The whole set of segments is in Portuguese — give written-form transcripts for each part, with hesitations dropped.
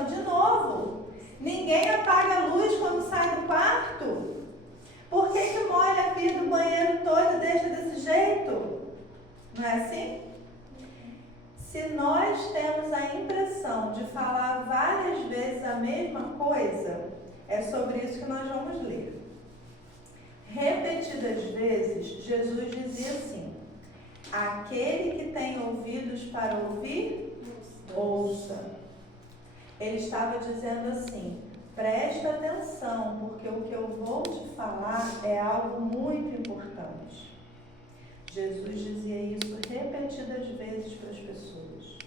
cama de novo. Ninguém apaga a luz quando sai do quarto. Por que molha a pia do banheiro todo e deixa desse jeito? Não é assim? Se nós temos a impressão de falar várias vezes a mesma coisa, é sobre isso que nós vamos ler. Repetidas vezes, Jesus dizia assim: aquele que tem ouvidos para ouvir, ouça. Ele estava dizendo assim: presta atenção, porque o que eu vou te falar é algo muito importante. Jesus dizia isso repetidas vezes para as pessoas.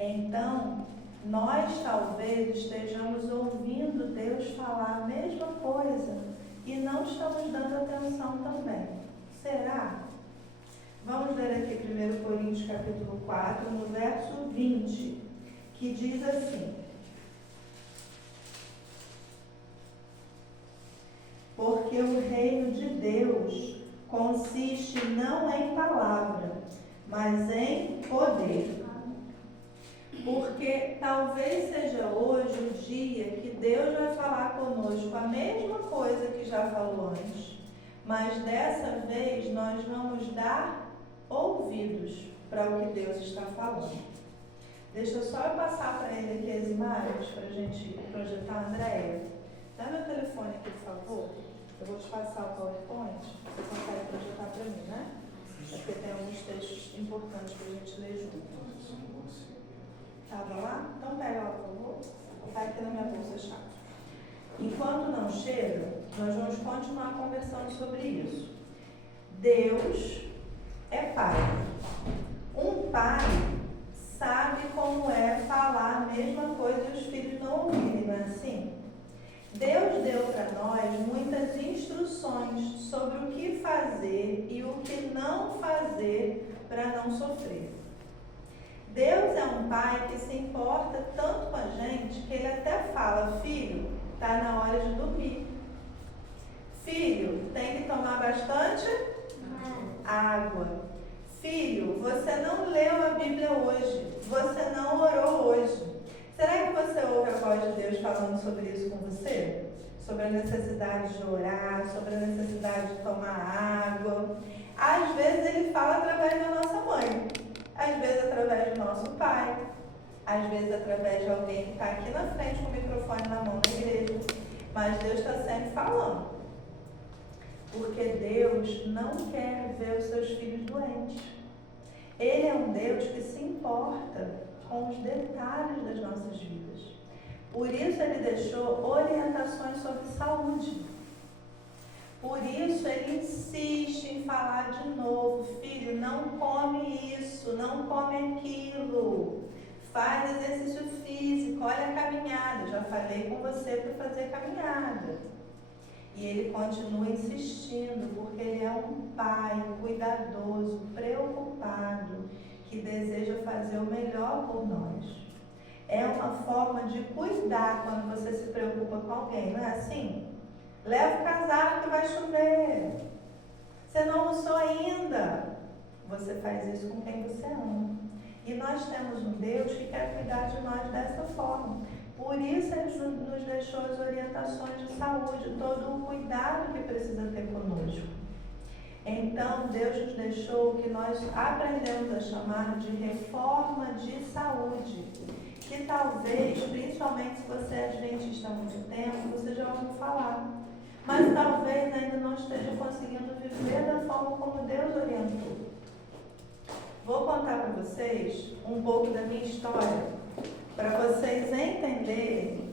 Então, nós talvez estejamos ouvindo Deus falar a mesma coisa e não estamos dando atenção também. Será? Vamos ler aqui 1 Coríntios capítulo 4, no verso 20, que diz assim: porque o reino de Deus consiste não em palavra, mas em poder. Porque talvez seja hoje o dia que Deus vai falar conosco a mesma coisa que já falou antes, mas dessa vez nós vamos dar ouvidos para o que Deus está falando. Deixa só eu passar para ele aqui as imagens para a gente projetar. Andréia, dá meu telefone aqui, por favor. Eu vou te passar o PowerPoint, você consegue projetar para mim, né? É porque tem alguns textos importantes para a gente ler junto. Estava lá? Então pega lá, por favor. Está aqui na minha bolsa chave. Enquanto não chega, nós vamos continuar conversando sobre isso. Deus é pai. Um pai sabe como é falar a mesma coisa e os filhos não ouvirem, não é assim? Deus deu para nós muitas instruções sobre o que fazer e o que não fazer para não sofrer. Deus é um pai que se importa tanto com a gente que ele até fala: filho, está na hora de dormir. Filho, tem que tomar bastante água. Filho, você não leu a Bíblia hoje. Você não orou hoje. Será que você ouve a voz de Deus falando sobre isso com você? Sobre a necessidade de orar, sobre a necessidade de tomar água. Às vezes ele fala através da nossa mãe. Às vezes através do nosso pai, às vezes através de alguém que está aqui na frente com o microfone na mão na igreja, mas Deus está sempre falando, porque Deus não quer ver os seus filhos doentes. Ele é um Deus que se importa com os detalhes das nossas vidas. Por isso ele deixou orientações sobre saúde. Por isso ele insiste em falar de novo: filho, não come isso, não come aquilo, faz exercício físico, olha a caminhada, já falei com você para fazer caminhada. E ele continua insistindo, porque ele é um pai cuidadoso, preocupado, que deseja fazer o melhor por nós. É uma forma de cuidar quando você se preocupa com alguém, não é assim? Leva o casaco que vai chover. Você não almoçou ainda. Você faz isso com quem você ama. E nós temos um Deus que quer cuidar de nós dessa forma. Por isso ele nos deixou as orientações de saúde, todo o cuidado que precisa ter conosco. Então Deus nos deixou o que nós aprendemos a chamar de reforma de saúde. Que talvez, principalmente se você é adventista há muito tempo, você já ouviu falar. Mas talvez ainda não esteja conseguindo viver da forma como Deus orientou. Vou contar para vocês um pouco da minha história, para vocês entenderem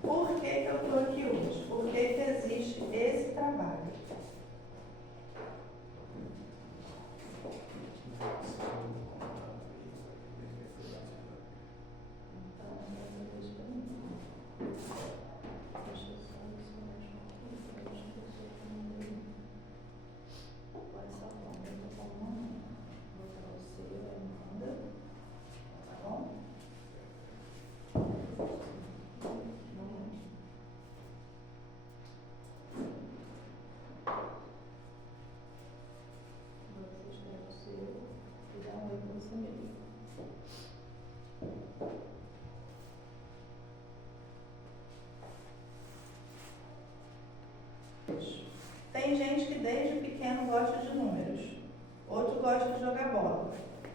por que eu estou aqui hoje, por que existe esse trabalho. Oi jogar bola.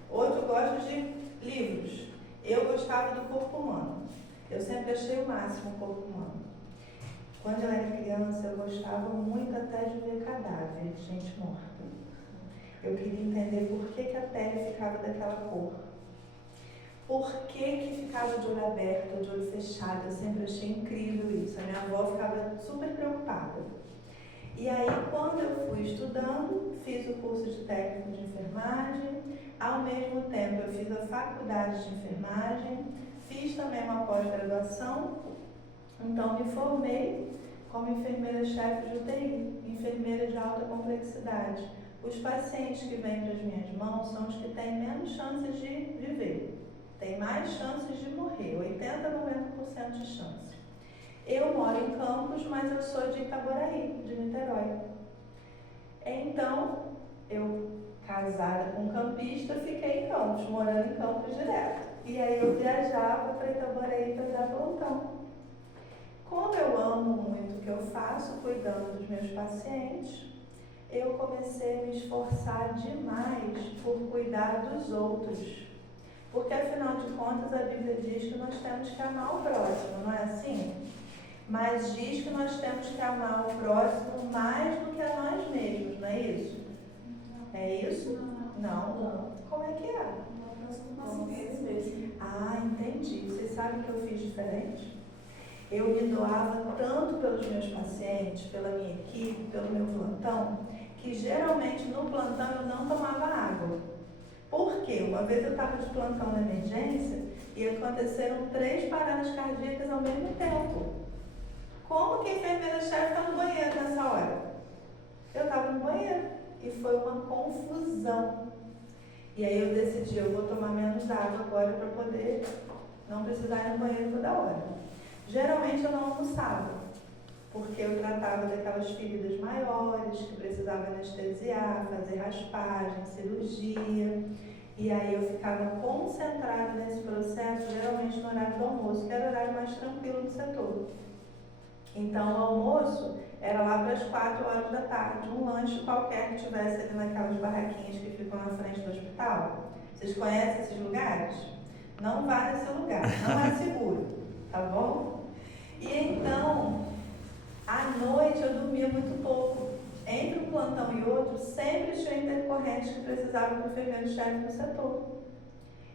Outro gosta de livros. Eu gostava do corpo humano. Eu sempre achei o máximo o corpo humano. Quando eu era criança, eu gostava muito até de ver cadáver de gente morta. Eu queria entender por que a pele ficava daquela cor. Por que ficava de olho aberto ou de olho fechado? Eu sempre achei incrível isso. A minha avó ficava super preocupada. E aí, quando eu fui estudando, fiz o curso de técnico de enfermagem. Ao mesmo tempo, eu fiz a faculdade de enfermagem. Fiz também uma pós-graduação. Então, me formei como enfermeira-chefe de UTI, enfermeira de alta complexidade. Os pacientes que vêm para as minhas mãos são os que têm menos chances de viver. Tem mais chances de morrer, 80% a 90% de chance. Eu moro em Campos, mas eu sou de Itaboraí, de Niterói. Então, eu, casada com um campista, fiquei em Campos, morando em Campos direto. E aí eu viajava para Itaboraí para dar plantão. Como eu amo muito o que eu faço, cuidando dos meus pacientes, eu comecei a me esforçar demais por cuidar dos outros. Porque, afinal de contas, a Bíblia diz que nós temos que amar o próximo, não é assim? Mas diz que nós temos que amar o próximo mais do que a nós mesmos, não é isso? É isso? Não. Como é que é? Ah, entendi. Vocês sabem que eu fiz diferente? Eu me doava tanto pelos meus pacientes, pela minha equipe, pelo meu plantão, que geralmente no plantão eu não tomava água. Por quê? Uma vez eu estava de plantão na emergência e aconteceram 3 paradas cardíacas ao mesmo tempo. Como que a enfermeira-chefe está no banheiro nessa hora? Eu estava no banheiro e foi uma confusão. E aí eu decidi, eu vou tomar menos água agora para poder não precisar ir no banheiro toda hora. Geralmente eu não almoçava, porque eu tratava daquelas feridas maiores, que precisava anestesiar, fazer raspagem, cirurgia. E aí eu ficava concentrada nesse processo, geralmente no horário do almoço, que era o horário mais tranquilo do setor. Então o almoço era lá para as 4 horas da tarde, um lanche qualquer que tivesse ali naquelas barraquinhas que ficam na frente do hospital. Vocês conhecem esses lugares? Não vá nesse lugar, não é seguro, tá bom? E então, à noite eu dormia muito pouco. Entre um plantão e outro, sempre tinha intercorrentes que precisavam do enfermeiro-chefe no setor.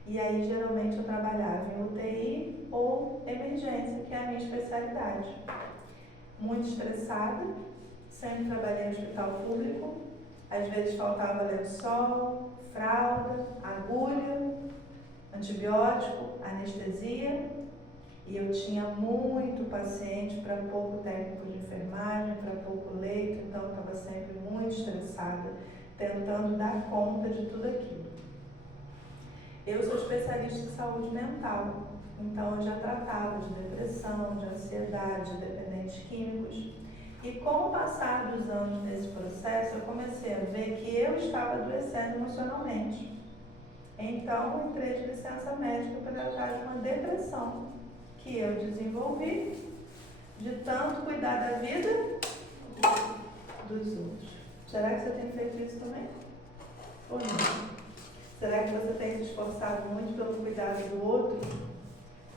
E aí, geralmente, eu trabalhava em UTI ou emergência, que é a minha especialidade. Muito estressada, sempre trabalhei no hospital público. Às vezes faltava lençol, fralda, agulha, antibiótico, anestesia. E eu tinha muito paciente para pouco técnico de enfermagem, para pouco leito, então eu estava sempre muito estressada, tentando dar conta de tudo aquilo. Eu sou especialista em saúde mental, então eu já tratava de depressão, de ansiedade, de dependentes químicos. E com o passar dos anos nesse processo, eu comecei a ver que eu estava adoecendo emocionalmente. Então, eu entrei de licença médica para tratar de uma depressão que eu desenvolvi de tanto cuidar da vida dos outros. Será que você tem feito isso também? Ou não? Será que você tem se esforçado muito pelo cuidado do outro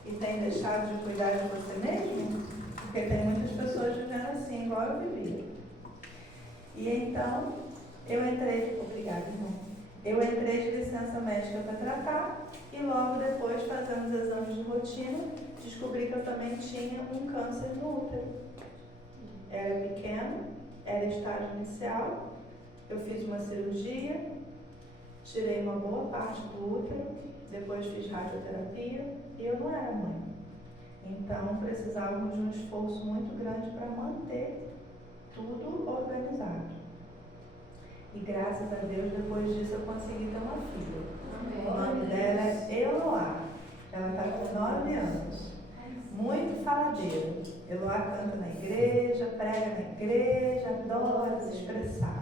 e tem deixado de cuidar de você mesmo? Porque tem muitas pessoas vivendo assim, igual eu vivia. E então, eu entrei, obrigada, irmão. Eu entrei de licença médica para tratar e logo depois, fazendo os exames de rotina, descobri que eu também tinha um câncer no útero. Era pequeno, era estágio inicial, eu fiz uma cirurgia, tirei uma boa parte do útero, depois fiz radioterapia e eu não era mãe. Então precisávamos de um esforço muito grande para manter tudo organizado. E graças a Deus, depois disso eu consegui ter uma filha. Amém. O nome dela é Eloá. Ela está com 9 anos. Muito faladeira. Eloá canta na igreja, prega na igreja, adora se expressar.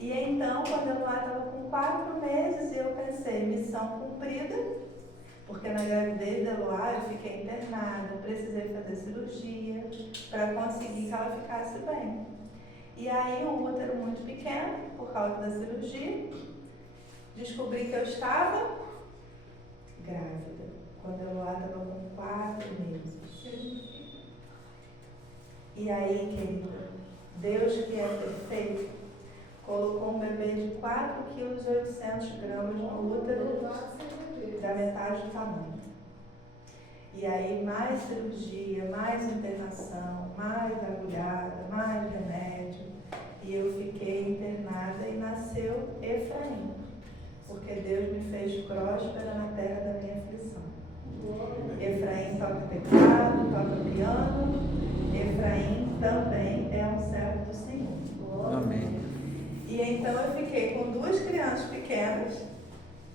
E então, quando Eloá estava com 4 meses, eu pensei, missão cumprida, porque na gravidez de Eloá eu fiquei internada, precisei fazer cirurgia para conseguir que ela ficasse bem. E aí, um útero muito pequeno, por causa da cirurgia, descobri que eu estava grávida, quando eu lá estava com 4 meses. E aí, querida, Deus, que é perfeito, colocou um bebê de 4,8 kg no útero da metade do tamanho. E aí, mais cirurgia, mais internação, mais agulhada, mais remédio. E eu fiquei internada e nasceu Efraim, porque Deus me fez próspera na terra da minha aflição. Efraim toca teclado, toca piano. Efraim também é um servo do Senhor. Amém. E então eu fiquei com 2 crianças pequenas,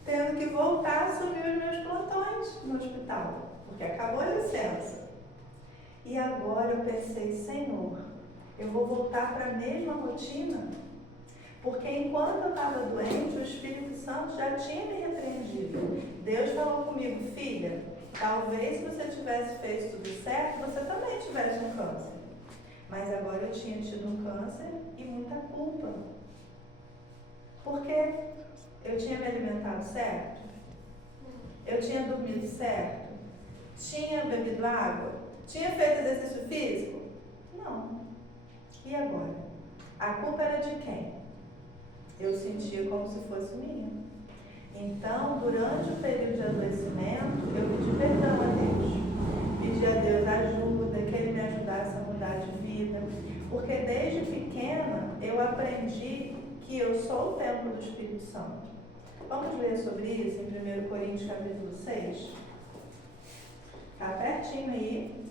tendo que voltar a assumir os meus plantões no hospital, porque acabou a licença. E agora eu pensei, Senhor, eu vou voltar para a mesma rotina? Porque enquanto eu estava doente, o Espírito Santo já tinha me repreendido. Deus falou comigo, filha, talvez se você tivesse feito tudo certo, você também tivesse um câncer. Mas agora eu tinha tido um câncer e muita culpa. Porque eu tinha me alimentado certo? Eu tinha dormido certo? Tinha bebido água? Tinha feito exercício físico? Não. E agora? A culpa era de quem? Eu sentia como se fosse minha. Então, durante o período de adoecimento, eu pedi perdão a Deus. Pedi a Deus ajuda, que Ele me ajudasse a mudar de vida. Porque desde pequena eu aprendi que eu sou o templo do Espírito Santo. Vamos ler sobre isso em 1 Coríntios capítulo 6? Está pertinho aí.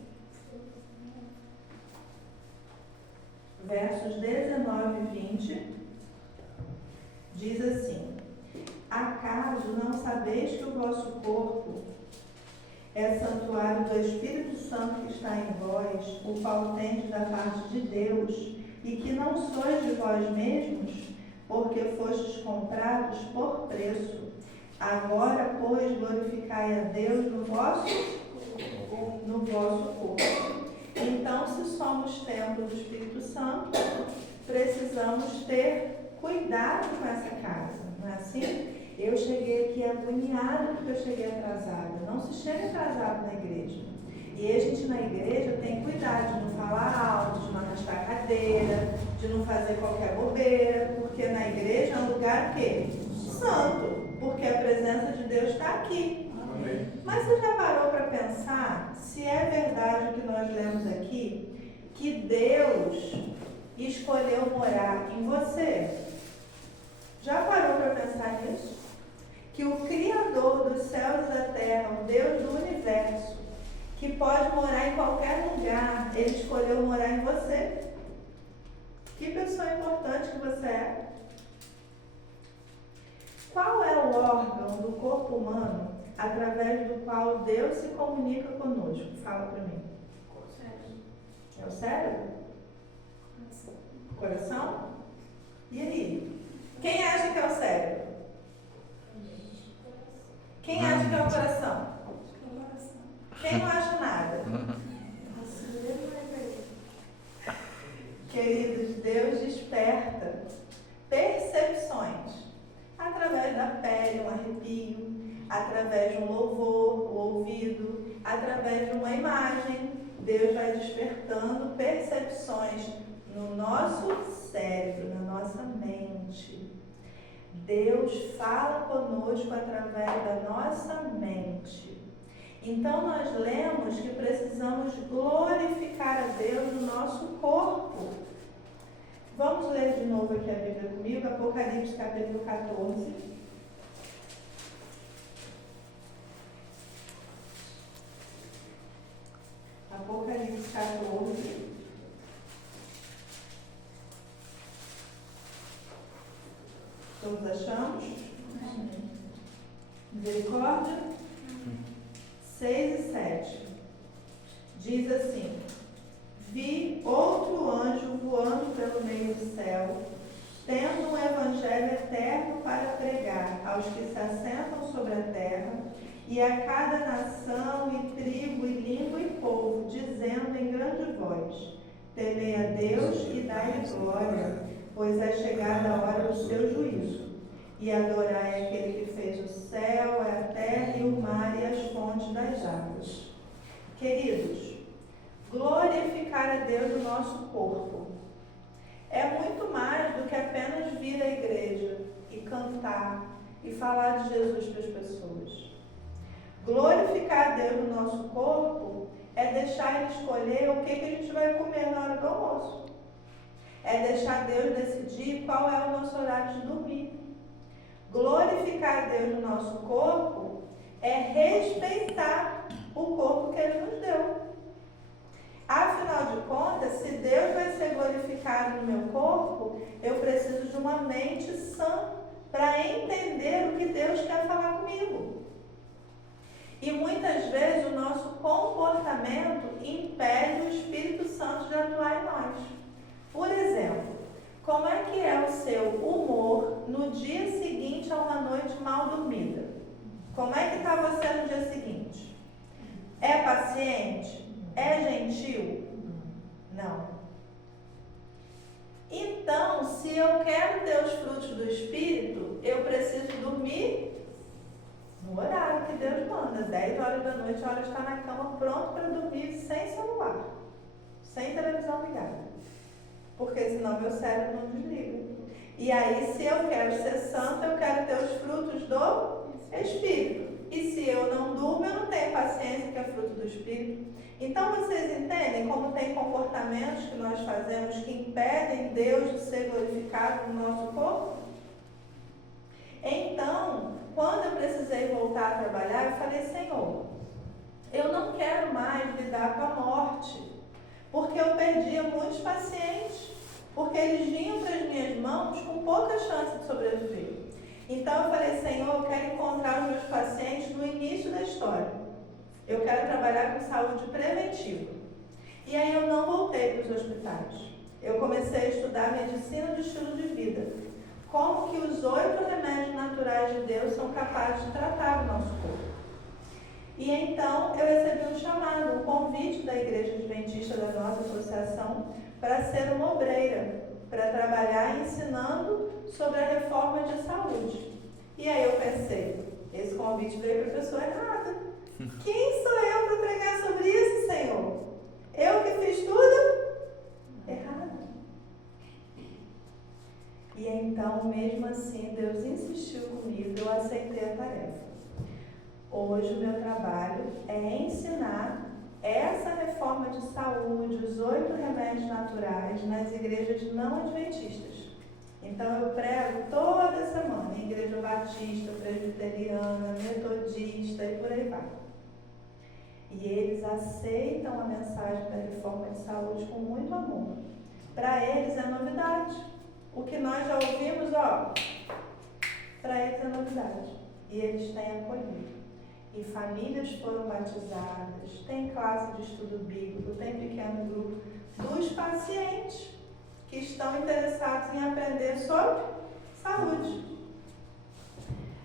Versos 19 e 20. Diz assim: acaso não sabeis que o vosso corpo é santuário do Espírito Santo que está em vós, o qual tendes da parte de Deus, e que não sois de vós mesmos, porque fostes comprados por preço? Agora, pois, glorificai a Deus no vosso corpo. Então, se somos templo do Espírito Santo, precisamos ter cuidado com essa casa, não é assim? Eu cheguei aqui agoniada porque eu cheguei atrasada. Não se chega atrasado na igreja. E a gente na igreja tem cuidado de não falar alto, de não arrastar cadeira, de não fazer qualquer bobeira, porque na igreja é um lugar o quê? Santo, porque a presença de Deus está aqui. Amém. Mas você já parou para pensar se é verdade o que nós lemos aqui, que Deus escolheu morar em você? Já parou para pensar nisso? Que o Criador dos céus e da terra, o Deus do universo, que pode morar em qualquer lugar, Ele escolheu morar em você? Que pessoa importante que você é? Qual é o órgão do corpo humano através do qual Deus se comunica conosco? Fala para mim. É o cérebro? Coração? E aí? Quem acha que é o cérebro? Quem acha que é o coração? Quem não acha nada? Queridos, Deus desperta percepções através da pele, um arrepio, através de um louvor, o ouvido, através de uma imagem. Deus vai despertando percepções no nosso cérebro, na nossa mente. Deus fala conosco através da nossa mente. Então nós lemos que precisamos glorificar a Deus no nosso corpo. Vamos ler de novo aqui a Bíblia comigo, Apocalipse capítulo 14. Apocalipse 14. Todos achamos? Misericórdia? 6 e 7. Diz assim: vi outro anjo voando pelo meio do céu, tendo um evangelho eterno para pregar aos que se assentam sobre a terra, e a cada nação, e tribo, e língua, e povo, dizendo em grande voz: temei a Deus e dai-lhe glória, pois é chegada a hora do seu juízo. E adorai aquele que fez o céu, a terra e o mar e as fontes das águas. Queridos, glorificar a Deus no nosso corpo é muito mais do que apenas vir à igreja e cantar e falar de Jesus para as pessoas. Glorificar a Deus no nosso corpo é deixar Ele escolher o que a gente vai comer na hora do almoço. É deixar Deus decidir qual é o nosso horário de dormir. Glorificar a Deus no nosso corpo é respeitar o corpo que Ele nos deu. Afinal de contas, se Deus vai ser glorificado no meu corpo, eu preciso de uma mente sã para entender o que Deus quer falar comigo. E muitas vezes o nosso comportamento impede o Espírito Santo de atuar em nós. Por exemplo, como é que é o seu humor no dia seguinte a uma noite mal dormida? Como é que está você no dia seguinte? É paciente? É gentil? Não. Então, se eu quero ter os frutos do Espírito, eu preciso dormir no horário que Deus manda. 10 horas da noite, a hora de estar na cama pronto para dormir sem celular, sem televisão ligada. Porque senão meu cérebro não desliga. E aí, se eu quero ser santo, eu quero ter os frutos do Espírito. E se eu não durmo, eu não tenho paciência, que é fruto do Espírito. Então, vocês entendem como tem comportamentos que nós fazemos que impedem Deus de ser glorificado no nosso corpo? Então, quando eu precisei voltar a trabalhar, eu falei, Senhor, eu não quero mais lidar com a morte, porque eu perdia muitos pacientes, porque eles vinham para as minhas mãos com pouca chance de sobreviver. Então eu falei, Senhor, eu quero encontrar os meus pacientes no início da história. Eu quero trabalhar com saúde preventiva. E aí eu não voltei para os hospitais. Eu comecei a estudar medicina do estilo de vida. Como que os 8 remédios naturais de Deus são capazes de tratar o nosso corpo. E então eu recebi um chamado, um convite da Igreja Adventista da nossa associação para ser uma obreira, para trabalhar ensinando sobre a reforma de saúde. E aí eu pensei, esse convite veio para a pessoa errada. Quem sou eu para pregar sobre isso, Senhor? Eu que fiz tudo errado. E então, mesmo assim, Deus insistiu comigo, eu aceitei a tarefa. Hoje o meu trabalho é ensinar essa reforma de saúde, os 8 remédios naturais nas igrejas não adventistas. Então eu prego toda semana em igreja batista, presbiteriana, metodista e por aí vai. E eles aceitam a mensagem da reforma de saúde com muito amor. Para eles é novidade. O que nós já ouvimos, para eles é novidade. E eles têm acolhido. E famílias foram batizadas, tem classe de estudo bíblico, tem pequeno grupo dos pacientes que estão interessados em aprender sobre saúde.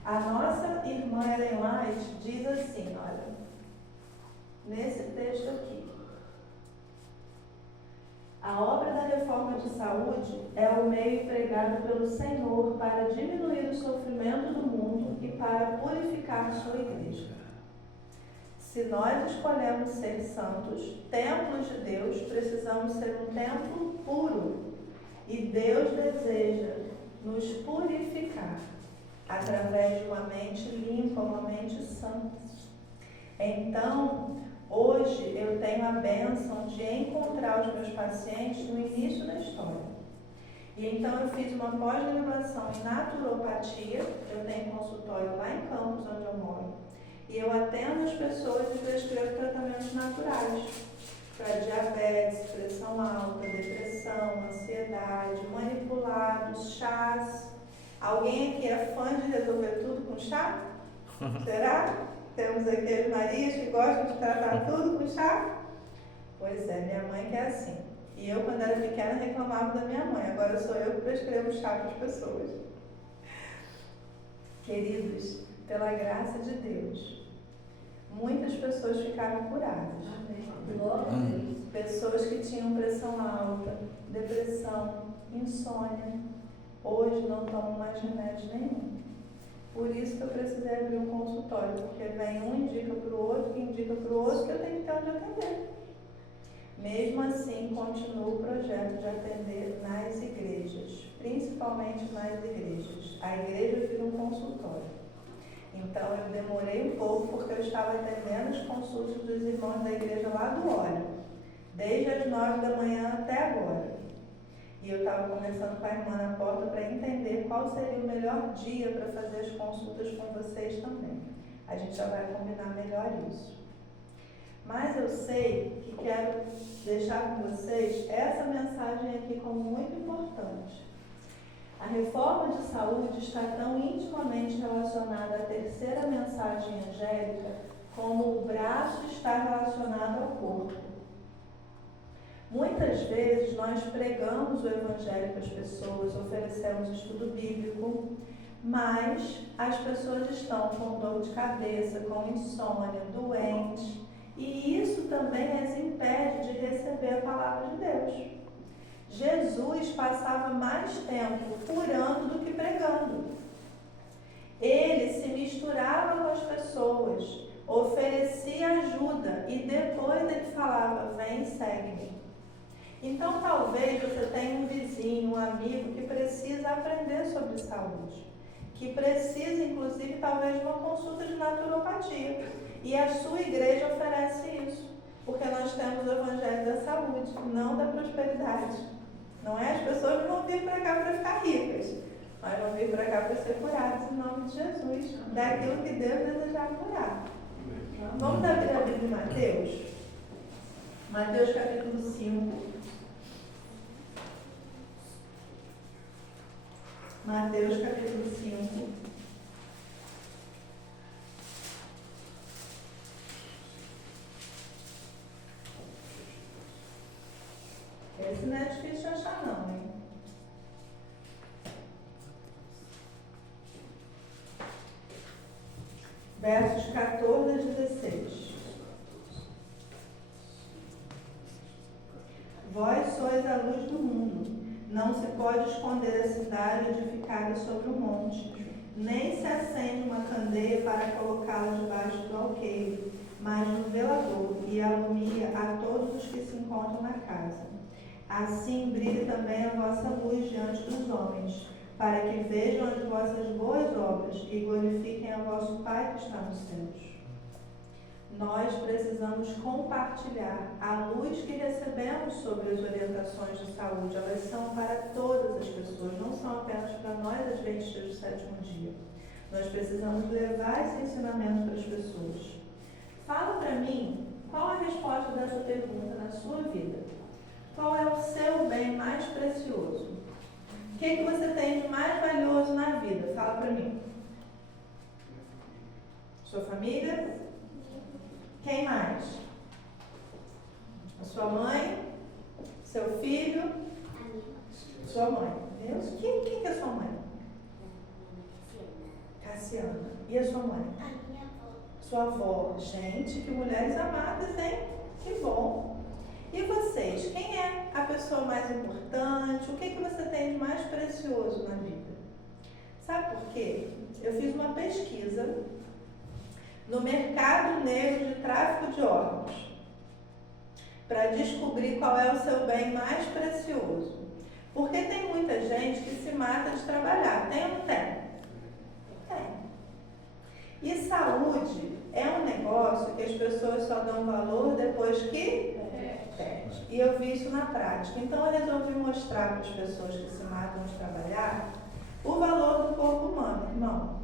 A nossa irmã Ellen White diz assim, olha, nesse texto aqui, a obra da reforma de saúde é o meio empregado pelo Senhor para diminuir o sofrimento do mundo e para purificar sua igreja. Se nós escolhemos ser santos, templos de Deus, precisamos ser um templo puro. E Deus deseja nos purificar através de uma mente limpa, uma mente santa. Então, hoje eu tenho a bênção de encontrar os meus pacientes no início da história. E então eu fiz uma pós-graduação em naturopatia, eu tenho consultório lá em Campos, onde eu moro. E eu atendo as pessoas e prescrevo tratamentos naturais para diabetes, pressão alta, depressão, ansiedade, manipulados, chás. Alguém aqui é fã de resolver tudo com chá? Será? Temos aqui as Marias que gostam de tratar tudo com chá? Pois é, minha mãe que é assim. E eu, quando era pequena, reclamava da minha mãe. Agora sou eu que prescrevo chá para as pessoas. Queridos, pela graça de Deus, muitas pessoas ficaram curadas. Amém. Pessoas que tinham pressão alta, depressão, insônia. Hoje não tomo mais remédio nenhum. Por isso que eu precisei abrir um consultório, porque vem um indica para o outro, que indica para o outro, que eu tenho que ter onde atender. Mesmo assim, continuo o projeto de atender nas igrejas, principalmente nas igrejas. A igreja vira um consultório. Então, eu demorei um pouco, porque eu estava atendendo as consultas dos irmãos da igreja lá do óleo, desde as 9 da manhã até agora. E eu estava conversando com a irmã na porta para entender qual seria o melhor dia para fazer as consultas com vocês também. A gente já vai combinar melhor isso. Mas eu sei que quero deixar com vocês essa mensagem aqui como muito importante. A reforma de saúde está tão intimamente relacionada à terceira mensagem angélica como o braço está relacionado ao corpo. Muitas vezes nós pregamos o Evangelho para as pessoas, oferecemos estudo bíblico, mas as pessoas estão com dor de cabeça, com insônia, doentes, e isso também as impede de receber a palavra de Deus. Jesus passava mais tempo curando do que pregando. Ele se misturava com as pessoas, oferecia ajuda e depois ele falava: vem e segue-me. Então, talvez você tenha um vizinho, um amigo que precisa aprender sobre saúde, que precisa, inclusive, talvez, de uma consulta de naturopatia. E a sua igreja oferece isso, porque nós temos o Evangelho da Saúde, não da prosperidade. Não é? As pessoas não vão vir para cá para ficar ricas, mas vão vir para cá para ser curadas em nome de Jesus, daquilo que Deus desejar curar. Vamos abrir a Bíblia em Mateus? Mateus capítulo 5. Mateus capítulo 5. Esse não é difícil de achar não, hein? Versos 14 a 16. Vós sois a luz do mundo. Não se pode esconder a cidade edificada sobre um monte, nem se acende uma candeia para colocá-la debaixo do alqueire, mas no velador, e alumia a todos os que se encontram na casa. Assim brilhe também a vossa luz diante dos homens, para que vejam as vossas boas obras e glorifiquem a vosso Pai que está nos céus. Nós precisamos compartilhar a luz que recebemos sobre as orientações de saúde. Elas são para todas as pessoas, não são apenas para nós, adventistas do sétimo dia. Nós precisamos levar esse ensinamento para as pessoas. Fala para mim, qual a resposta dessa pergunta na sua vida? Qual é o seu bem mais precioso? O que você tem de mais valioso na vida? Fala para mim. Sua família? Quem mais? A sua mãe? Seu filho? Sua mãe. Deus, quem é sua mãe? Cassiana. E a sua mãe? A minha avó. Sua avó. Gente, que mulheres amadas, hein? Que bom. E vocês? Quem é a pessoa mais importante? O que você tem de mais precioso na vida? Sabe por quê? Eu fiz uma pesquisa no mercado negro de tráfico de órgãos para descobrir qual é o seu bem mais precioso. Porque tem muita gente que se mata de trabalhar. Tem ou não tem? Tem. E saúde é um negócio que as pessoas só dão valor depois que perde. E eu vi isso na prática. Então eu resolvi mostrar para as pessoas que se matam de trabalhar o valor do corpo humano, irmão.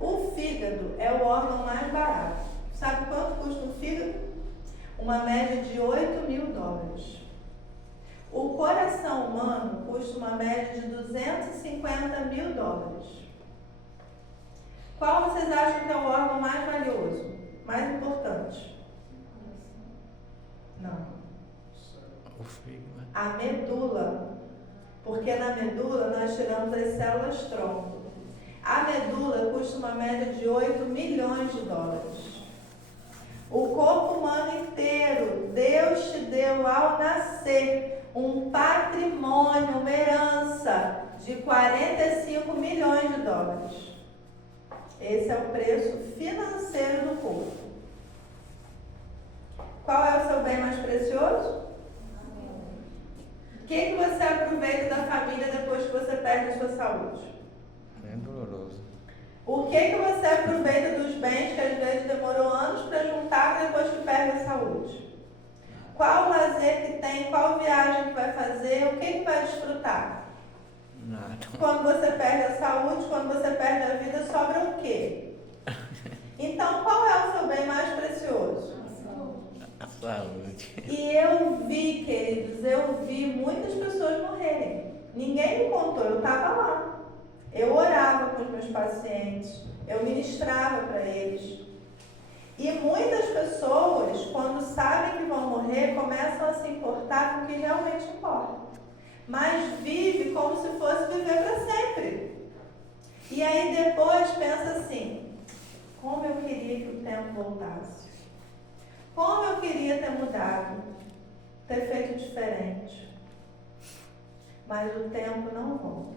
O fígado é o órgão mais barato. Sabe quanto custa o fígado? Uma média de $8.000. O coração humano custa uma média de $250.000. Qual vocês acham que é o órgão mais valioso? Mais importante? Não. O fígado. A medula. Porque na medula nós tiramos as células tronco. A medula custa uma média de $8 milhões. O corpo humano inteiro, Deus te deu ao nascer um patrimônio, uma herança de 45 milhões de dólares. Esse é o preço financeiro do corpo. Qual é o seu bem mais precioso? O que você aproveita da família depois que você perde a sua saúde? É doloroso. O que você aproveita dos bens que às vezes demorou anos para juntar depois que perde a saúde? Qual o lazer que tem? Qual viagem que vai fazer? O que vai desfrutar? Nada. Quando você perde a saúde, quando você perde a vida, sobra o quê? Então, qual é o seu bem mais precioso? A saúde. E eu vi, queridos, muitas pessoas morrerem. Ninguém me contou, eu estava lá. Eu orava com os meus pacientes, eu ministrava para eles. E muitas pessoas, quando sabem que vão morrer, começam a se importar com o que realmente importa. Mas vive como se fosse viver para sempre. E aí depois pensa assim, como eu queria que o tempo voltasse. Como eu queria ter mudado, ter feito diferente. Mas o tempo não volta.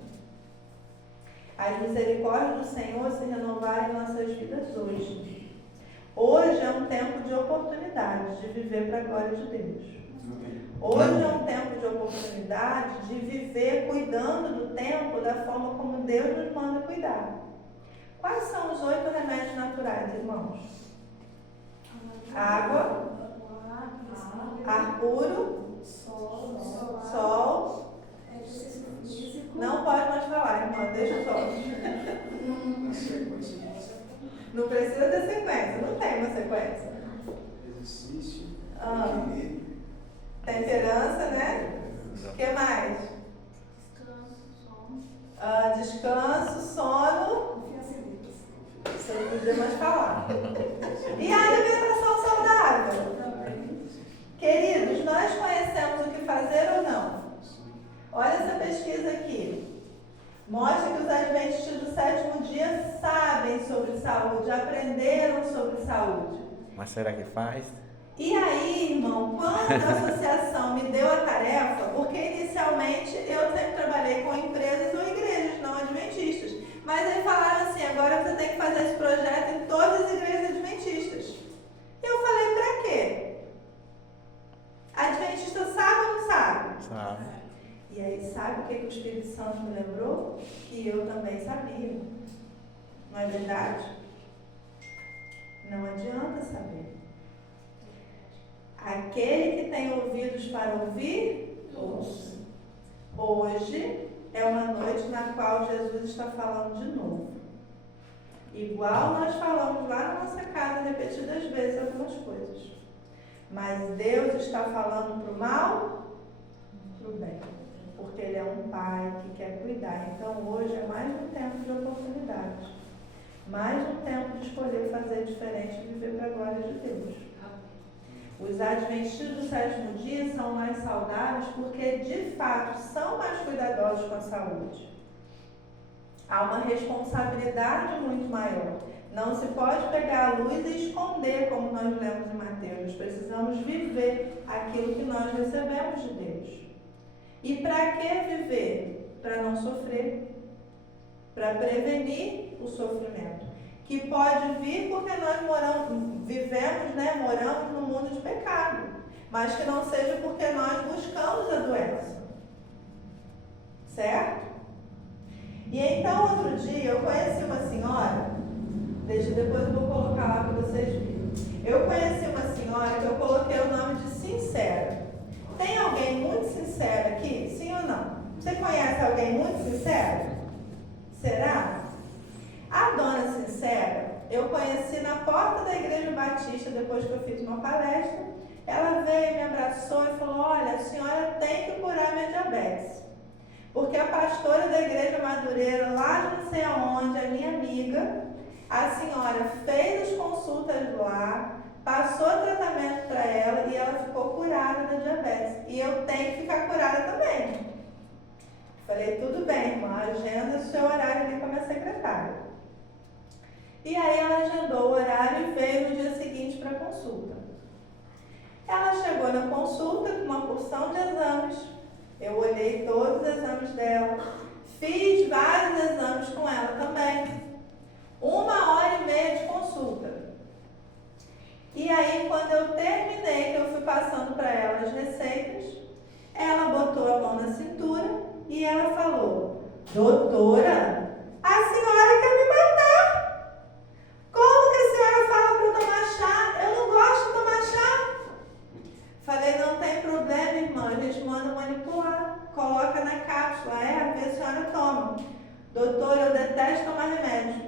As misericórdias do Senhor se renovarem em nossas vidas hoje. Hoje é um tempo de oportunidade de viver para a glória de Deus. Hoje é um tempo de oportunidade de viver cuidando do tempo da forma como Deus nos manda cuidar. Quais são os 8 remédios naturais, irmãos? Água, ar puro, sol. Não pode mais falar, irmã, deixa só. Não precisa ter sequência, não tem uma sequência. Exercício, temperança, né? O que mais? Descanso, sono. Você não podia mais falar. E a alimentação saudável? Queridos, nós conhecemos o que fazer ou não? Olha essa pesquisa aqui. Mostra que os adventistas do 7º dia sabem sobre saúde, aprenderam sobre saúde. Mas será que faz? E aí, irmão, quando a associação me deu a tarefa, porque inicialmente eu sempre trabalhei com empresas ou igrejas não adventistas, mas aí falaram assim, agora você tem que fazer esse projeto em todas as igrejas adventistas. E eu falei, pra quê? Adventista sabe ou não sabe? Sabe. E aí, sabe o que o Espírito Santo me lembrou? Que eu também sabia. Não é verdade? Não adianta saber. Aquele que tem ouvidos para ouvir, ouça. Hoje é uma noite na qual Jesus está falando de novo. Igual nós falamos lá na nossa casa repetidas vezes algumas coisas. Mas Deus está falando para o mal, para o bem. Porque Ele é um Pai que quer cuidar. Então hoje é mais um tempo de oportunidade. Mais um tempo de escolher fazer diferente e viver para a glória de Deus. Os adventistas do 7º dia são mais saudáveis porque, de fato, são mais cuidadosos com a saúde. Há uma responsabilidade muito maior. Não se pode pegar a luz e esconder, como nós lemos em Mateus. Nós precisamos viver aquilo que nós recebemos de Deus. E para que viver? Para não sofrer. Para prevenir o sofrimento. Que pode vir porque nós moramos num mundo de pecado. Mas que não seja porque nós buscamos a doença. Certo? E então, outro dia, eu conheci uma senhora, depois eu vou colocar lá para vocês verem. Eu conheci uma senhora que eu coloquei o nome de Sincera. Tem alguém muito sincero aqui? Sim ou não? Você conhece alguém muito sincero? Será? A dona Sincera, eu conheci na porta da Igreja Batista, depois que eu fiz uma palestra. Ela veio, me abraçou e falou, olha, a senhora tem que curar minha diabetes. Porque a pastora da Igreja Madureira, lá de não sei aonde, a minha amiga, a senhora fez as consultas lá, passou tratamento para ela e ela ficou curada da diabetes. E eu tenho que ficar curada também. Falei, tudo bem, irmã, agenda o seu horário ali com a minha secretária. E aí ela agendou o horário e veio no dia seguinte para a consulta. Ela chegou na consulta com uma porção de exames, Eu olhei todos os exames dela, fiz vários exames com ela também. 1h30 de consulta. E aí, quando eu terminei, que eu fui passando para ela as receitas, ela botou a mão na cintura e ela falou: doutora, a senhora quer me matar. Como que a senhora fala para eu tomar chá? Eu não gosto de tomar chá. Falei: não tem problema, irmã, a gente manda manipular. Coloca na cápsula, a senhora toma. Doutora, eu detesto tomar remédio.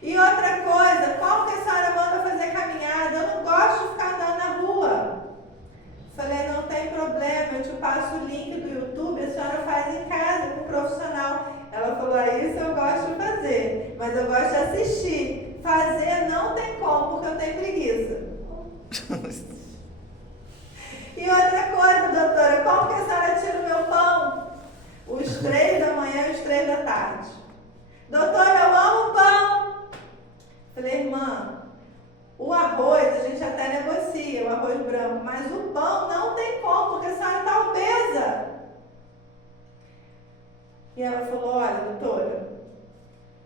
E outra coisa, como que a senhora manda fazer caminhada? Eu não gosto de ficar andando na rua. Falei: não tem problema, eu te passo o link do YouTube, a senhora faz em casa com um profissional. Ela falou: isso eu gosto de fazer, mas eu gosto de assistir. Fazer não tem como, porque eu tenho preguiça. E outra coisa, doutora, como que a senhora tira o meu pão? Os 3 da manhã e os 3 da tarde. Doutora, eu amo pão. Falei: irmã, o arroz a gente até negocia, o arroz branco, mas o pão não tem como, porque a senhora está obesa. E ela falou: olha, doutora,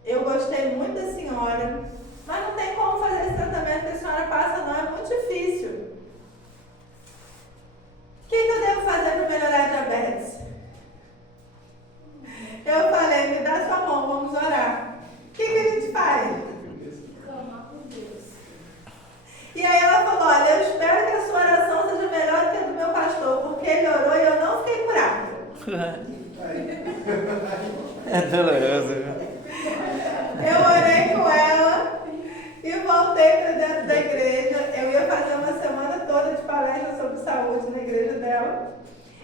eu gostei muito da senhora, mas não tem como fazer esse tratamento que a senhora passa, não, é muito difícil. O que eu devo fazer para melhorar a diabetes? Eu falei: me dá sua mão, vamos orar. O que a gente faz? E aí ela falou: olha, eu espero que a sua oração seja melhor do que a do meu pastor, porque ele orou e eu não fiquei curada. É doloroso. Eu orei com ela e voltei para dentro da igreja. Eu ia fazer uma semana toda de palestra sobre saúde na igreja dela.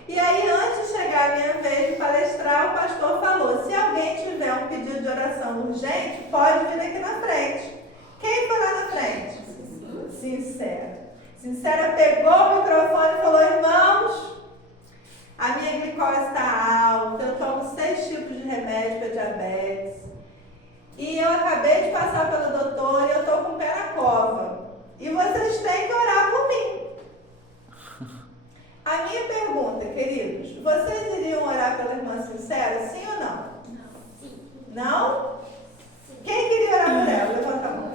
E aí, antes de chegar a minha vez de palestrar, o pastor falou: se alguém tiver um pedido de oração urgente, pode vir aqui na frente. Quem foi lá na frente? Sincera. Sincera pegou o microfone e falou: irmãos, a minha glicose está alta, eu tomo 6 tipos de remédio para diabetes. E eu acabei de passar pela doutora e eu estou com o pé na cova. E vocês têm que orar por mim. A minha pergunta, queridos, vocês iriam orar pela irmã Sincera, sim ou não? Não? Quem queria orar por ela? Levanta a mão.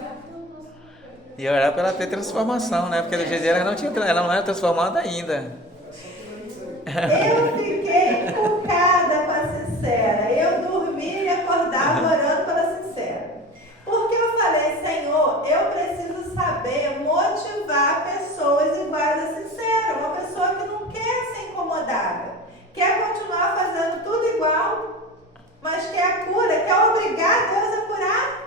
E orar para ela ter transformação, né? Porque do jeito dela ela não era transformada ainda. Eu fiquei encucada com a Sincera. Eu dormia e acordava orando pela Sincera. Porque eu falei: Senhor, eu preciso saber motivar pessoas iguais a Sincera. Uma pessoa que não quer ser incomodada, quer continuar fazendo tudo igual, mas quer a cura, quer obrigar Deus a curar.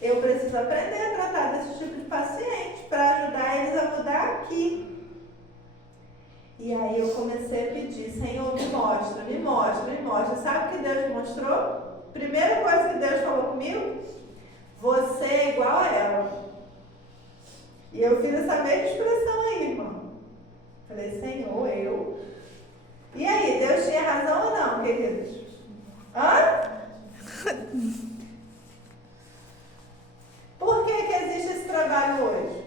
Eu preciso aprender a tratar desse tipo de paciente para ajudar eles a mudar aqui. E aí eu comecei a pedir: Senhor, me mostra, me mostra, me mostra. Sabe o que Deus me mostrou? Primeira coisa que Deus falou comigo: você é igual a ela. E eu fiz essa mesma expressão aí, irmão. Falei: Senhor, eu? E aí, Deus tinha razão ou não, queridos? Hã? Por que existe esse trabalho hoje?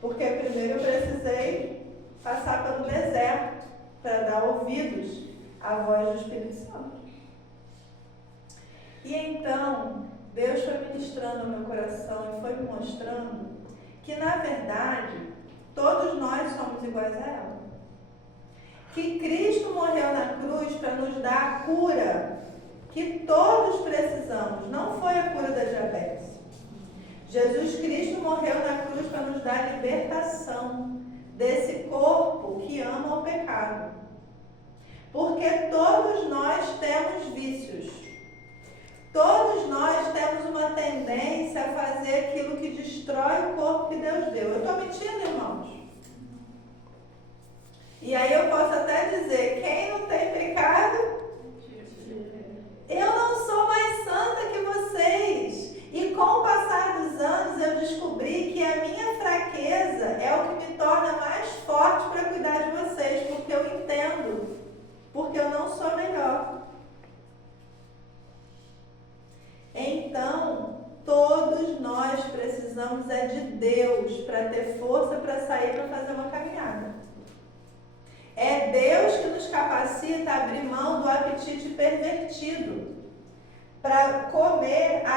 Porque primeiro eu precisei passar pelo deserto para dar ouvidos à voz do Espírito Santo. E então, Deus foi ministrando no meu coração e foi me mostrando que, na verdade, todos nós somos iguais a ela. Que Cristo morreu na cruz para nos dar a cura que todos precisamos. Não foi a cura da diabetes. Jesus Cristo morreu na cruz para nos dar libertação desse corpo que ama o pecado. Porque todos nós temos vícios. Todos nós temos uma tendência a fazer aquilo que destrói o corpo que Deus deu. Eu estou mentindo, irmãos? E aí eu posso até dizer: quem não tem pecado, eu não sou mais santa que vocês. E com o passar dos anos eu descobri que a minha fraqueza é o que me torna mais forte para cuidar de vocês, porque eu entendo, porque eu não sou melhor. Então, todos nós precisamos de Deus para ter força para sair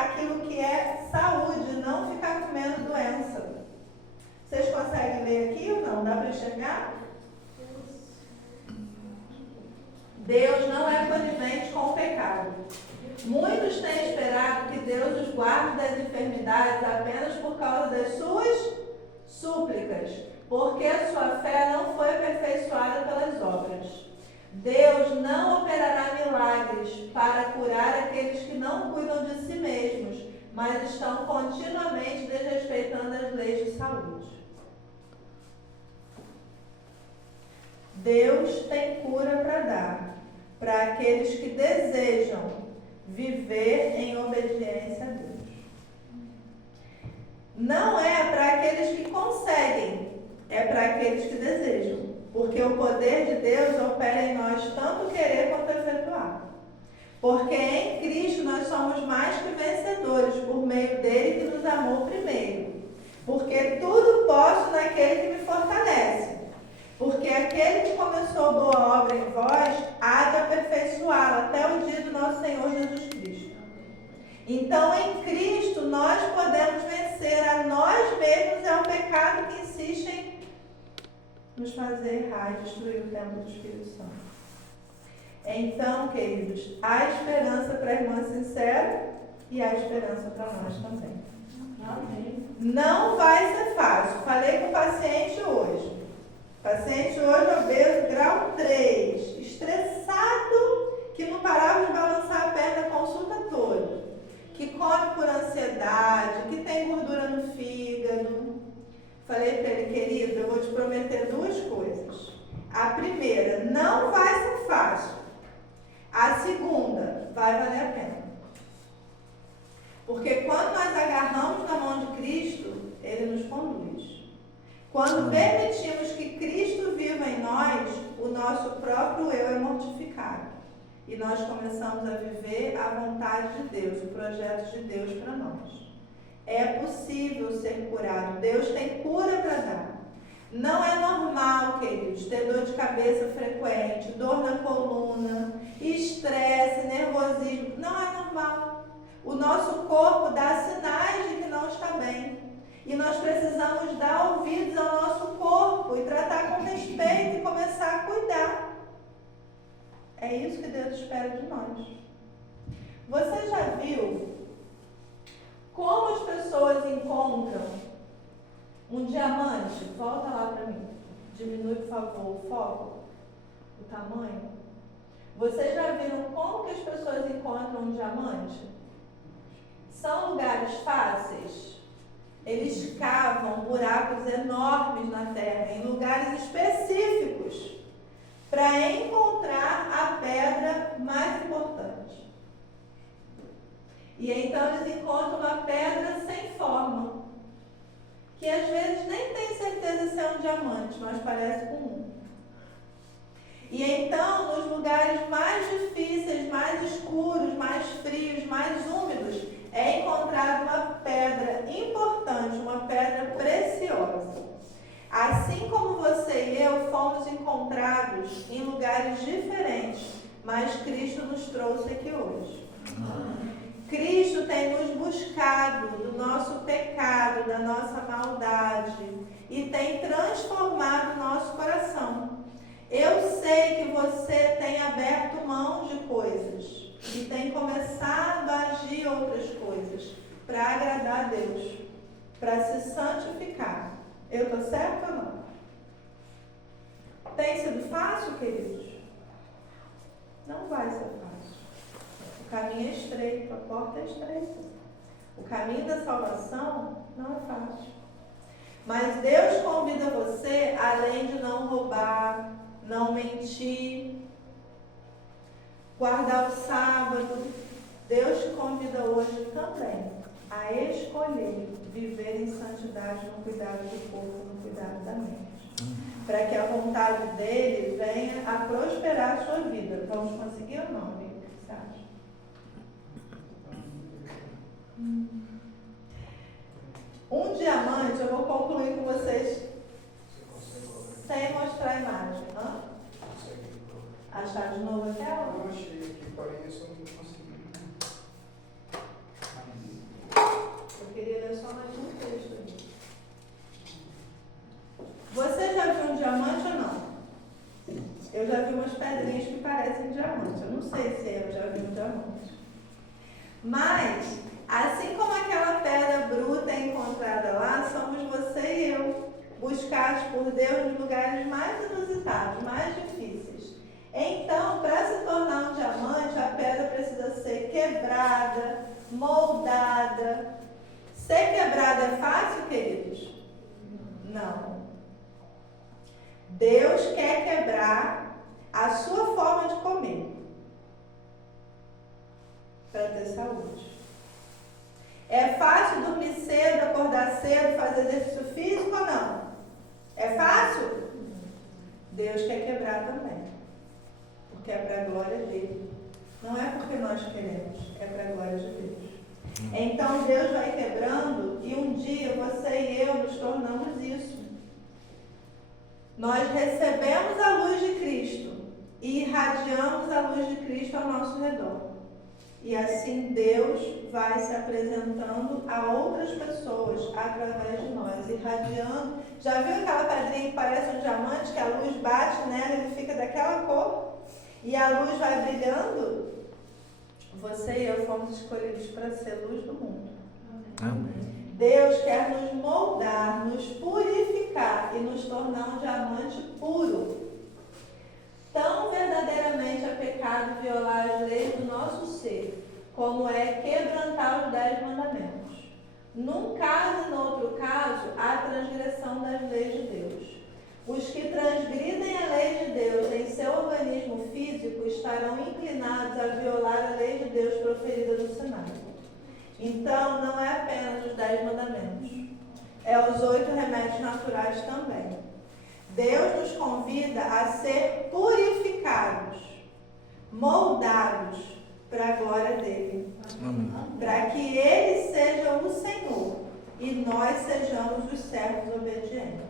aquilo que é saúde, não ficar comendo doença. Vocês conseguem ler aqui ou não? Dá para enxergar? Deus não é conivente com o pecado. Muitos têm esperado que Deus os guarde das enfermidades apenas por causa das suas súplicas, porque a sua fé não foi aperfeiçoada pelas obras. Deus não operará milagres para curar aqueles que não cuidam de si mesmos, mas estão continuamente desrespeitando as leis de saúde. Deus tem cura para dar para aqueles que desejam viver em obediência a Deus. Não é para aqueles que conseguem, é para aqueles que desejam, porque o poder de Deus opera em nós tanto querer quanto efetuar. Porque em Cristo nós somos mais que vencedores por meio dele que nos amou primeiro. Porque tudo posso naquele que me fortalece. Porque aquele que começou boa obra em vós, há de aperfeiçoá-la até o dia do nosso Senhor Jesus Cristo. Então, em Cristo, nós podemos vencer a nós mesmos e ao pecado que insiste em nos fazer errar e destruir o templo do Espírito Santo. Então, queridos, há esperança para a irmã sincera e há esperança para nós também. Amém. Não vai ser fácil. Falei com o paciente hoje. Paciente hoje obeso, grau 3, estressado, que não parava de balançar a perna a consulta toda, que come por ansiedade, que tem gordura no fígado. Falei para ele, querido, eu vou te prometer duas coisas. A primeira, não vai ser fácil. A segunda, vai valer a pena. Porque quando nós agarramos na mão de Cristo, Ele nos conduz. Quando permitimos que Cristo viva em nós, o nosso próprio eu é mortificado. E nós começamos a viver a vontade de Deus, o projeto de Deus para nós. É possível ser curado. Deus tem cura para dar. Não é normal, queridos, ter dor de cabeça frequente, dor na coluna, estresse, nervosismo. Não é normal. O nosso corpo dá sinais de que não está bem. E nós precisamos dar ouvidos ao nosso corpo e tratar com respeito e começar a cuidar. É isso que Deus espera de nós. Você já viu como as pessoas encontram um diamante? Volta lá para mim. Diminui, por favor, o foco, o tamanho. Vocês já viram como que as pessoas encontram um diamante? São lugares fáceis? Eles cavam buracos enormes na terra, em lugares específicos, para encontrar a pedra mais importante. E então eles encontram uma pedra sem forma, que às vezes nem tem certeza se é um diamante, mas parece com um. E então, nos lugares mais difíceis, mais escuros, mais frios, mais úmidos, é encontrada uma pedra importante, uma pedra preciosa. Assim como você e eu fomos encontrados em lugares diferentes, mas Cristo nos trouxe aqui hoje. Cristo tem nos buscado do nosso pecado, da nossa maldade e tem transformado o nosso coração. Eu sei que você tem aberto mão de coisas e tem começado a agir outras coisas para agradar a Deus, para se santificar. Eu estou certo ou não? Tem sido fácil, queridos? Não vai ser fácil. O caminho é estreito, a porta é estreita. O caminho da salvação não é fácil. Mas Deus convida você, além de não roubar, não mentir, guardar o sábado, Deus te convida hoje também a escolher viver em santidade no cuidado do corpo, no cuidado da mente. Para que a vontade dele venha a prosperar a sua vida. Vamos conseguir ou não, amigo? O que você acha? Um diamante, eu vou concluir com vocês sem mostrar a imagem. Achar de novo aquela? Eu achei aqui, porém eu só não consegui. Eu já vi umas pedrinhas que parecem diamantes. Eu não sei se eu já vi um diamante. Mas, assim como aquela pedra bruta é encontrada lá, somos você e eu, buscados por Deus nos lugares mais inusitados, mais difíceis. Então, para se tornar um diamante, a pedra precisa ser quebrada, moldada. Ser quebrada é fácil, queridos? Não. Deus quer quebrar a sua forma de comer para ter saúde. É fácil dormir cedo, acordar cedo, fazer exercício físico ou não? É fácil? Deus quer quebrar também, porque é para a glória dele. Não é porque nós queremos, é para a glória de Deus. Então Deus vai quebrando e um dia você e eu nos tornamos isso. Nós recebemos a luz de Cristo e irradiamos a luz de Cristo ao nosso redor. E assim Deus vai se apresentando a outras pessoas através de nós, irradiando. Já viu aquela pedrinha que parece um diamante, que a luz bate nela e ele fica daquela cor? E a luz vai brilhando? Você e eu fomos escolhidos para ser luz do mundo. Amém. Deus quer nos moldar, nos purificar e nos tornar um diamante puro. Tão verdadeiramente é pecado violar as leis do nosso ser, como é quebrantar os 10 mandamentos. Num caso e no outro caso, há transgressão das leis de Deus. Os que transgridem a lei de Deus em seu organismo físico estarão inclinados a violar a lei de Deus proferida no Sinai. Então, não é apenas os 10 mandamentos, é os 8 remédios naturais também. Deus nos convida a ser purificados, moldados para a glória dele. Para que ele seja o Senhor e nós sejamos os servos obedientes.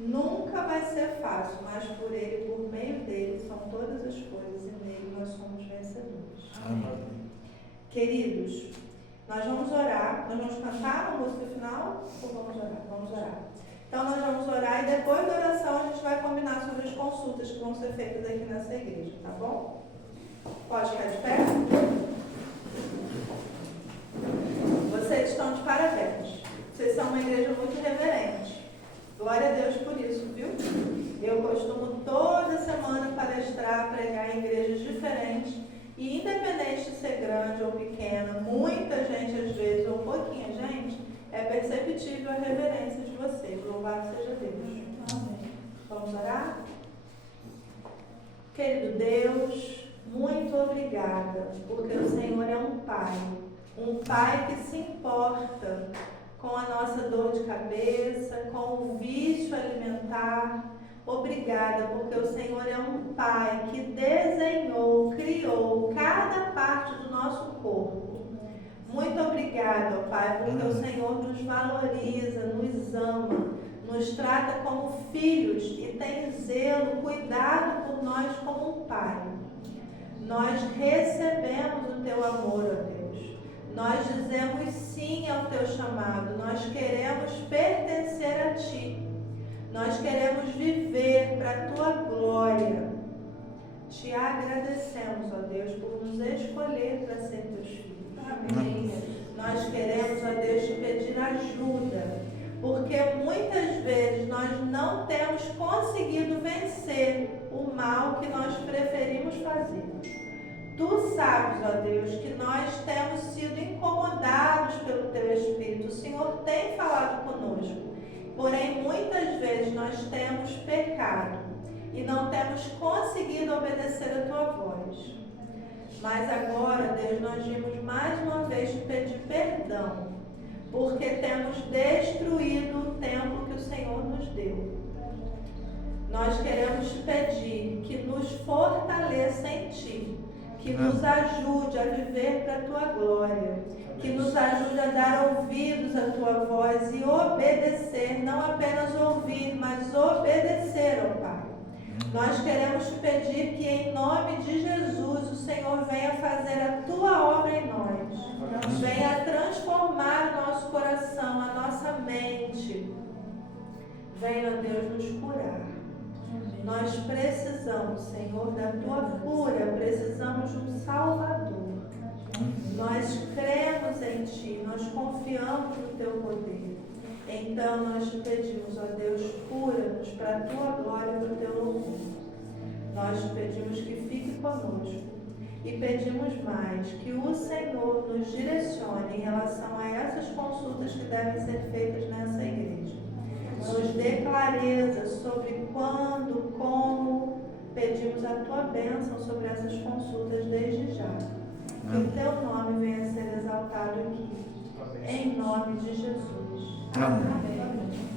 Nunca vai ser fácil, mas por ele, por meio dele, são todas as coisas e nele nós somos vencedores. Amém. Queridos, nós vamos orar. Nós vamos cantar a música final ou vamos orar? Vamos orar. Então nós vamos orar e depois da oração a gente vai combinar sobre as consultas que vão ser feitas aqui nessa igreja, tá bom? Pode ficar de pé? Vocês estão de parabéns. Vocês são uma igreja muito reverente. Glória a Deus por isso, viu? Eu costumo toda semana palestrar, pregar em igrejas diferentes. E independente de ser grande ou pequena, muita gente às vezes, ou pouquinha gente, é perceptível a reverência de vocês. Louvado seja Deus. Amém. Vamos orar? Querido Deus, muito obrigada, porque o Senhor é um Pai que se importa com a nossa dor de cabeça, com o vício alimentar. Obrigada, porque o Senhor é um Pai que desenhou, criou cada parte do nosso corpo. Muito obrigada, ó Pai, porque o Senhor nos valoriza, nos ama, nos trata como filhos e tem zelo, cuidado por nós como um Pai. Nós recebemos o Teu amor, ó Deus. Nós dizemos sim ao Teu chamado. Nós queremos pertencer a Ti. Nós queremos viver para a Tua glória. Te agradecemos, ó Deus, por nos escolher para ser Teus filhos. Amém. Nós queremos, ó Deus, te pedir ajuda, porque muitas vezes nós não temos conseguido vencer o mal que nós preferimos fazer. Tu sabes, ó Deus, que nós temos sido incomodados pelo Teu Espírito. O Senhor tem falado conosco. Porém, muitas vezes nós temos pecado e não temos conseguido obedecer a Tua voz. Mas agora, Deus, nós vimos mais uma vez te pedir perdão, porque temos destruído o templo que o Senhor nos deu. Nós queremos te pedir que nos fortaleça em Ti, que nos ajude a viver para a Tua glória, que nos ajude a dar ouvidos à Tua voz e obedecer, não apenas ouvir, mas obedecer, ó Pai. Nós queremos te pedir que em nome de Jesus o Senhor venha fazer a Tua obra em nós, venha transformar o nosso coração, a nossa mente, venha, Deus, nos curar. Nós precisamos, Senhor, da tua cura, precisamos de um Salvador. Nós cremos em ti, nós confiamos no teu poder. Então nós te pedimos, ó Deus, cura-nos para a tua glória e para o teu louvor. Nós te pedimos que fique conosco e pedimos mais, que o Senhor nos direcione em relação a essas consultas que devem ser feitas nessa igreja. Nos dê clareza sobre quando, como, pedimos a tua bênção sobre essas consultas desde já. Que o teu nome venha a ser exaltado aqui. Em nome de Jesus. Amém. Amém.